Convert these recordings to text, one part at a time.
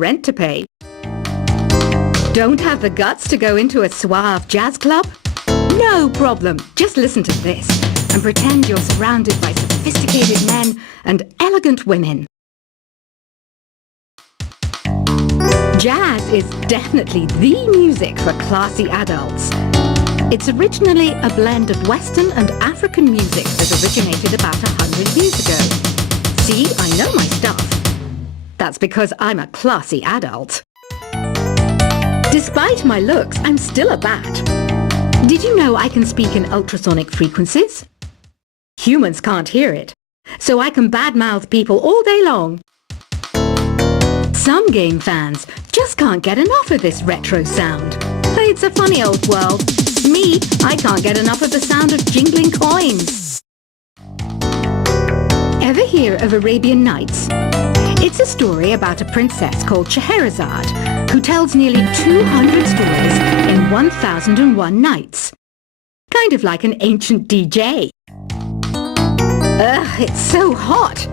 rent to pay. Don't have the guts to go into a suave jazz club? No problem. Just listen to this and pretend you're surrounded by sophisticated men and elegant women. Jazz is definitely the music for classy adults. It's originally a blend of Western and African music that originated about 100 years ago. See, I know my stuff. That's because I'm a classy adult. Despite my looks, I'm still a bat. Did you know I can speak in ultrasonic frequencies? Humans can't hear it, so I can badmouth people all day long. Some game fans just can't get enough of this retro sound. It's a funny old world. Me, I can't get enough of the sound of jingling coins. Ever hear of Arabian Nights? It's a story about a princess called Scheherazade who tells nearly 200 stories in 1001 nights. Kind of like an ancient DJ. Ugh, it's so hot.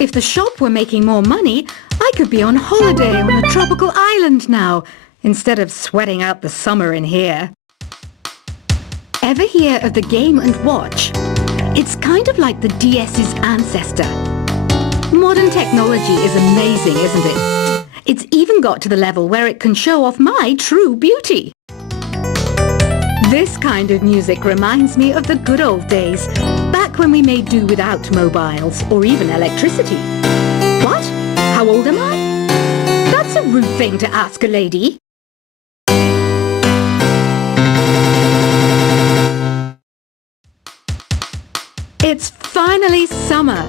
If the shop were making more money, I could be on holiday on a tropical island now, instead of sweating out the summer in here. Ever hear of the Game & Watch? It's kind of like the DS's ancestor. Modern technology is amazing, isn't it? It's even got to the level where it can show off my true beauty. This kind of music reminds me of the good old days, back when we made do without mobiles or even electricity. What? How old am I? That's a rude thing to ask a lady. It's finally summer.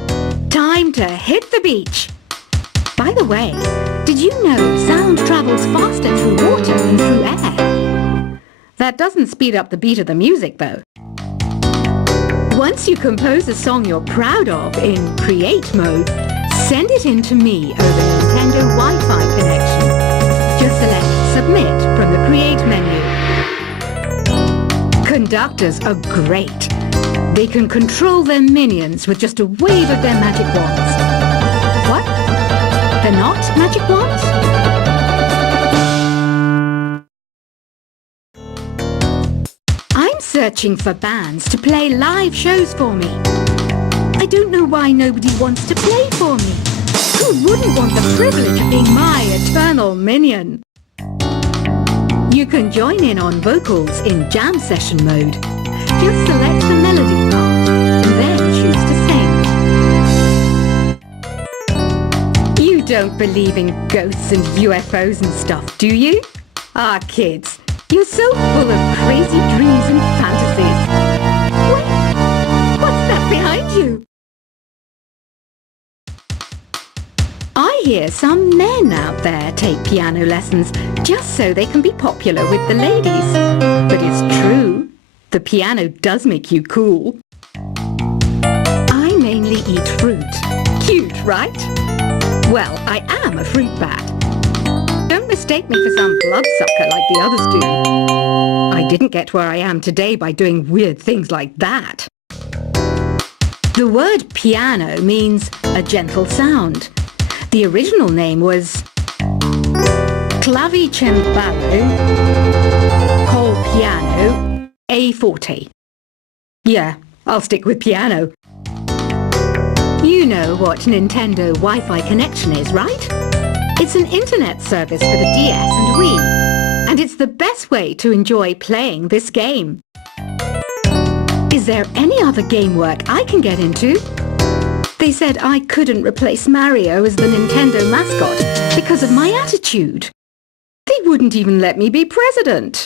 Time to hit the beach. By the way, did you know sound travels faster through water than through air? That doesn't speed up the beat of the music, though. Once you compose a song you're proud of in create mode, send it in to me over Nintendo Wi-Fi connection. Just select Submit from the Create menu. Conductors are great. They can control their minions with just a wave of their magic wands. What? They're not magic wands? I'm searching for bands to play live shows for me. I don't know why nobody wants to play for me. Who wouldn't want the privilege of being my eternal minion? You can join in on vocals in jam session mode. Just select the melody part and then choose to sing. You don't believe in ghosts and UFOs and stuff, do you? Ah, kids, you're so full of crazy dreams and fantasies. Wait, what's that behind you? I hear some men out there take piano lessons just so they can be popular with the ladies. But it's true. The piano does make you cool. I mainly eat fruit. Cute, right? Well, I am a fruit bat. Don't mistake me for some bloodsucker like the others do. I didn't get where I am today by doing weird things like that. The word piano means a gentle sound. The original name was clavicembalo, col piano, A forte. Yeah, I'll stick with piano. You know what Nintendo Wi-Fi connection is, right? It's an internet service for the DS and Wii, and it's the best way to enjoy playing this game. Is there any other game work I can get into? They said I couldn't replace Mario as the Nintendo mascot because of my attitude. They wouldn't even let me be president.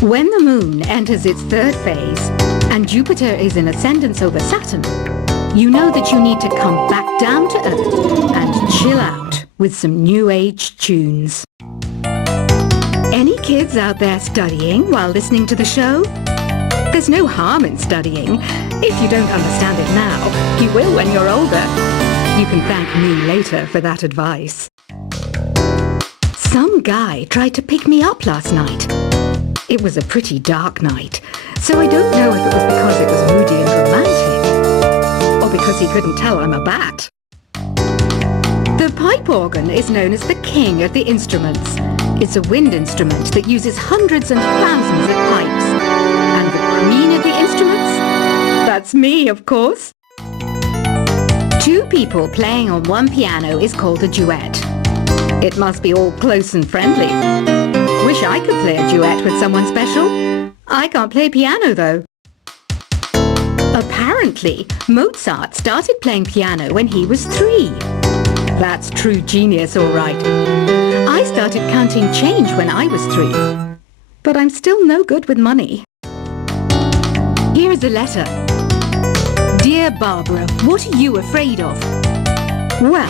When the moon enters its third phase and Jupiter is in ascendance over Saturn, you know that you need to come back down to Earth and chill out with some new age tunes. Any kids out there studying while listening to the show? There's no harm in studying. If you don't understand it now, you will when you're older. You can thank me later for that advice. Some guy tried to pick me up last night. It was a pretty dark night, so I don't know if it was because it was moody and romantic, or because he couldn't tell I'm a bat. The The pipe organ is known as the king of the instruments. It's a wind instrument that uses hundreds and thousands of pipes. And the queen of the instruments? That's me, of course. Two people playing on one piano is called a duet. It must be all close and friendly. Wish I could play a duet with someone special. I can't play piano, though. Apparently, Mozart started playing piano when he was 3. That's true genius, all right. I started counting change when I was 3. But I'm still no good with money. Here's a letter. Dear Barbara, what are you afraid of? Well,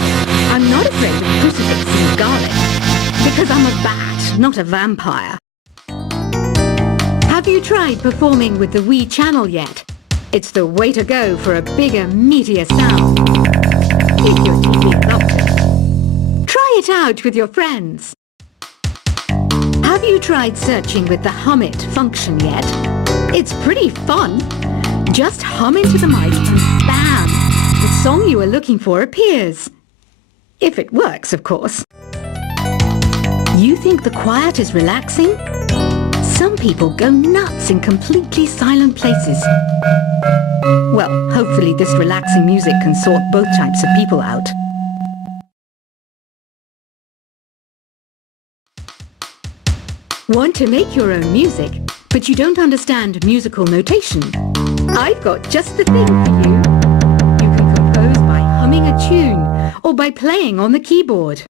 I'm not afraid of crucifixes and garlic, because I'm a bat, not a vampire. Have you tried performing with the Wii channel yet? It's the way to go for a bigger, meatier sound. If your TV adopts it. Try it out with your friends. Have you tried searching with the Hum It function yet? It's pretty fun. Just hum into the mic and bam! The song you are looking for appears. If it works, of course. You think the quiet is relaxing? Some people go nuts in completely silent places. Well, hopefully this relaxing music can sort both types of people out. Want to make your own music, but you don't understand musical notation? I've got just the thing for you. You can compose by humming a tune or by playing on the keyboard.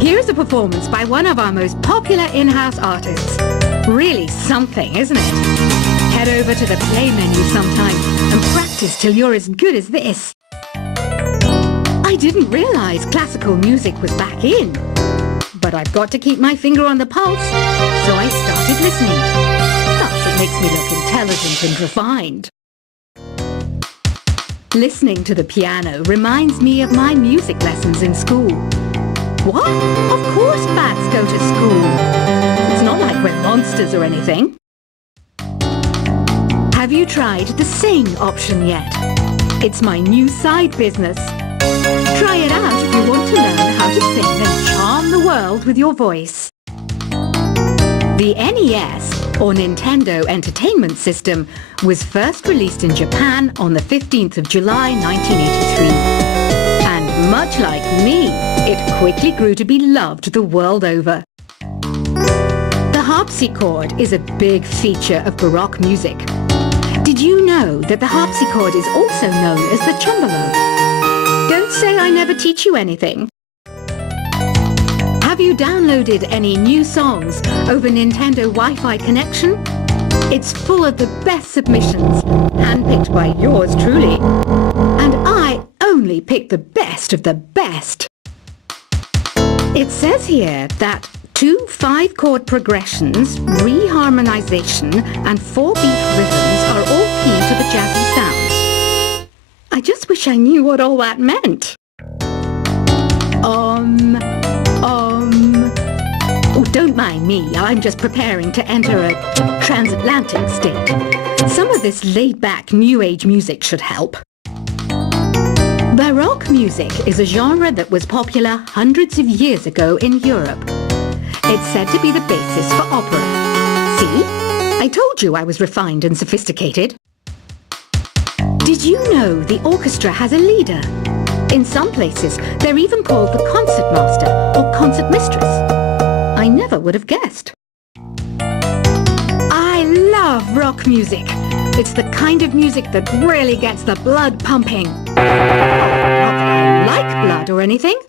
Here's a performance by one of our most popular in-house artists. Really something, isn't it? Head over to the play menu sometime and practice till you're as good as this. I didn't realize classical music was back in. But I've got to keep my finger on the pulse, so I started listening. Plus, it makes me look intelligent and refined. Listening to the piano reminds me of my music lessons in school. What? Of course bats go to school. It's not like we're monsters or anything. Have you tried the sing option yet? It's my new side business. Try it out if you want to learn how to sing and charm the world with your voice. The NES, or Nintendo Entertainment System, was first released in Japan on the 15th of July 1983. And much like me, it quickly grew to be loved the world over. The harpsichord is a big feature of Baroque music. Did you know that the harpsichord is also known as the cembalo? Don't say I never teach you anything. Have you downloaded any new songs over Nintendo Wi-Fi connection? It's full of the best submissions, handpicked by yours truly. And I only pick the best of the best. It says here that 2 5-chord progressions, reharmonization, and 4-beat rhythms are all key to the jazzy sound. I just wish I knew what all that meant. Oh, don't mind me. I'm just preparing to enter a transatlantic state. Some of this laid-back New Age music should help. Baroque music is a genre that was popular hundreds of years ago in Europe. It's said to be the basis for opera. See? I told you I was refined and sophisticated. Did you know the orchestra has a leader? In some places, they're even called the concertmaster or concertmistress. I never would have guessed. I love rock music. It's the kind of music that really gets the blood pumping. Not that I like blood or anything.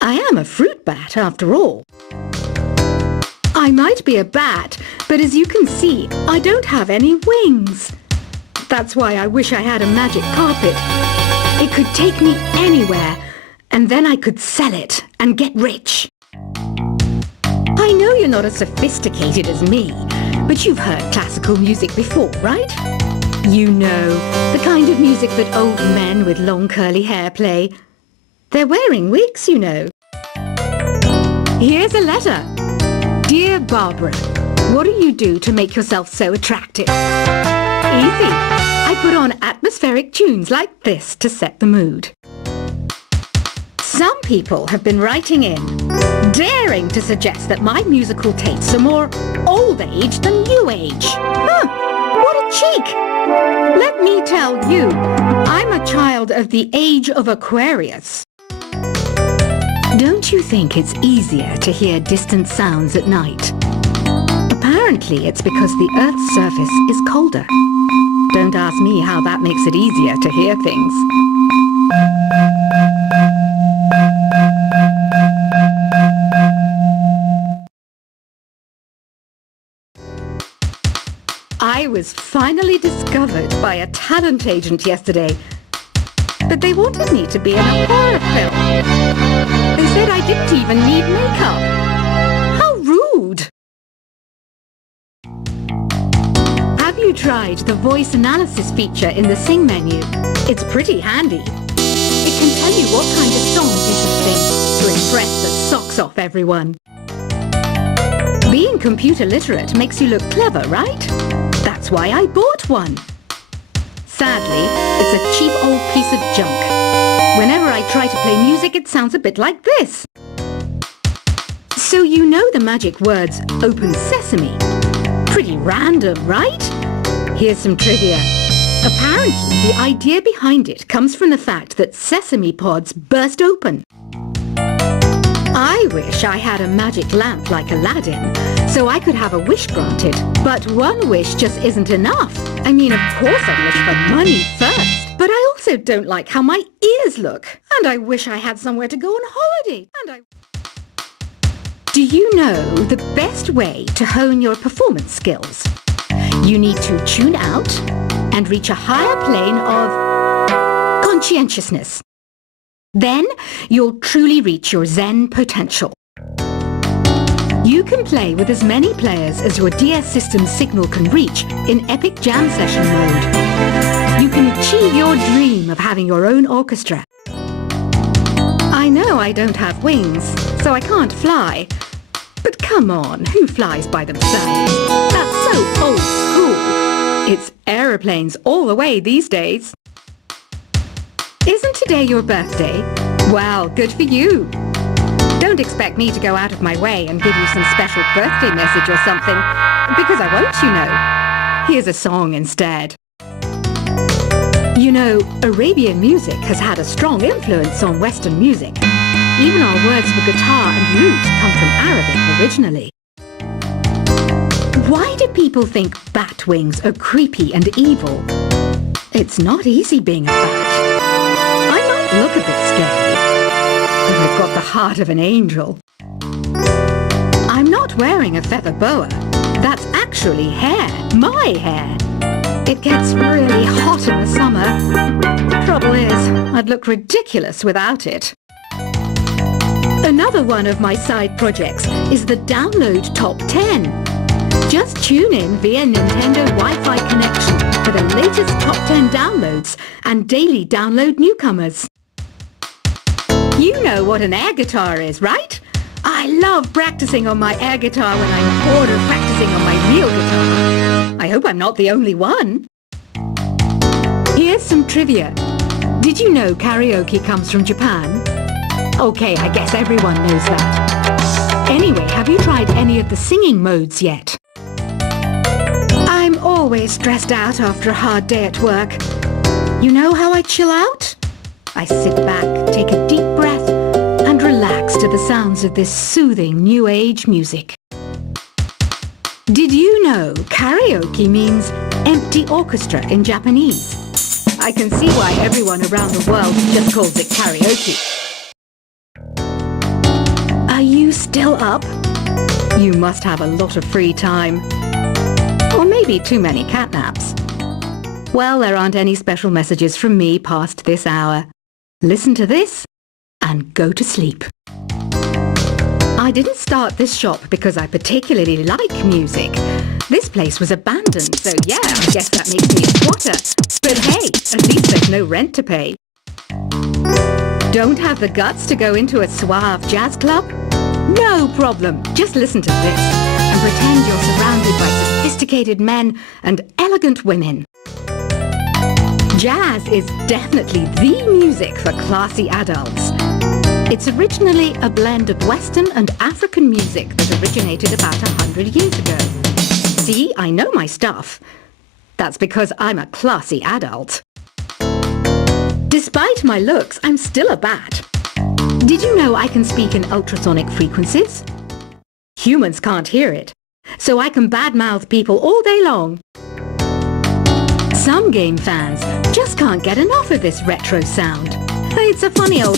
I am a fruit bat, after all. I might be a bat, but as you can see, I don't have any wings. That's why I wish I had a magic carpet. It could take me anywhere, and then I could sell it and get rich. I know you're not as sophisticated as me, but you've heard classical music before, right? You know, the kind of music that old men with long curly hair play. They're wearing wigs, you know. Here's a letter. Dear Barbara, what do you do to make yourself so attractive? Easy. I put on atmospheric tunes like this to set the mood. Some people have been writing in, daring to suggest that my musical tastes are more old age than new age. Huh, what a cheek! Let me tell you, I'm a child of the age of Aquarius. Don't you think it's easier to hear distant sounds at night? Apparently it's because the Earth's surface is colder. Don't ask me how that makes it easier to hear things. I was finally discovered by a talent agent yesterday, but they wanted me to be in a horror film. They said I didn't even need makeup. How rude! Have you tried the voice analysis feature in the Sing menu? It's pretty handy. It can tell you what kind of songs you should sing to impress the socks off everyone. Being computer literate makes you look clever, right? That's why I bought one. Sadly, it's a cheap old piece of junk. Whenever I try to play music, it sounds a bit like this. So you know the magic words "Open Sesame." Pretty random, right? Here's some trivia. Apparently, the idea behind it comes from the fact that sesame pods burst open. I wish I had a magic lamp like Aladdin, so I could have a wish granted. But one wish just isn't enough. I mean, of course I'd wish for money first, but I also don't like how my ears look. And I wish I had somewhere to go on holiday. Do you know the best way to hone your performance skills? You need to tune out and reach a higher plane of conscientiousness. Then you'll truly reach your Zen potential. You can play with as many players as your DS system's signal can reach in epic jam session mode. You can achieve your dream of having your own orchestra. I know I don't have wings, so I can't fly. But come on, who flies by themselves? That's so old school. It's aeroplanes all the way these days. Isn't today your birthday? Well, good for you. Don't expect me to go out of my way and give you some special birthday message or something, because I won't, you know. Here's a song instead. You know, Arabian music has had a strong influence on Western music. Even our words for guitar and lute come from Arabic originally. Why do people think bat wings are creepy and evil? It's not easy being a bat. Look a bit scary, but I've got the heart of an angel. I'm not wearing a feather boa. That's actually hair, my hair. It gets really hot in the summer. Trouble is, I'd look ridiculous without it. Another one of my side projects is the Download Top 10. Just tune in via Nintendo Wi-Fi connection for the latest Top 10 downloads and daily download newcomers. You know what an air guitar is, right? I love practicing on my air guitar when I'm bored of practicing on my real guitar. I hope I'm not the only one. Here's some trivia. Did you know karaoke comes from Japan? Okay, I guess everyone knows that. Anyway, have you tried any of the singing modes yet? I'm always stressed out after a hard day at work. You know how I chill out? I sit back, take a deep breath, and relax to the sounds of this soothing new age music. Did you know karaoke means empty orchestra in Japanese? I can see why everyone around the world just calls it karaoke. Are you still up? You must have a lot of free time. Or maybe too many catnaps. Well, there aren't any special messages from me past this hour. Listen to this and go to sleep. I didn't start this shop because I particularly like music. This place was abandoned, so yeah, I guess that makes me a squatter. But hey, at least there's no rent to pay. Don't have the guts to go into a suave jazz club? No problem. Just listen to this and pretend you're surrounded by sophisticated men and elegant women. Jazz is definitely the music for classy adults. It's originally a blend of Western and African music that originated about 100 years ago. See, I know my stuff. That's because I'm a classy adult. Despite my looks, I'm still a bat. Did you know I can speak in ultrasonic frequencies? Humans can't hear it, so I can badmouth people all day long. Some game fans just can't get enough of this retro sound. It's a funny old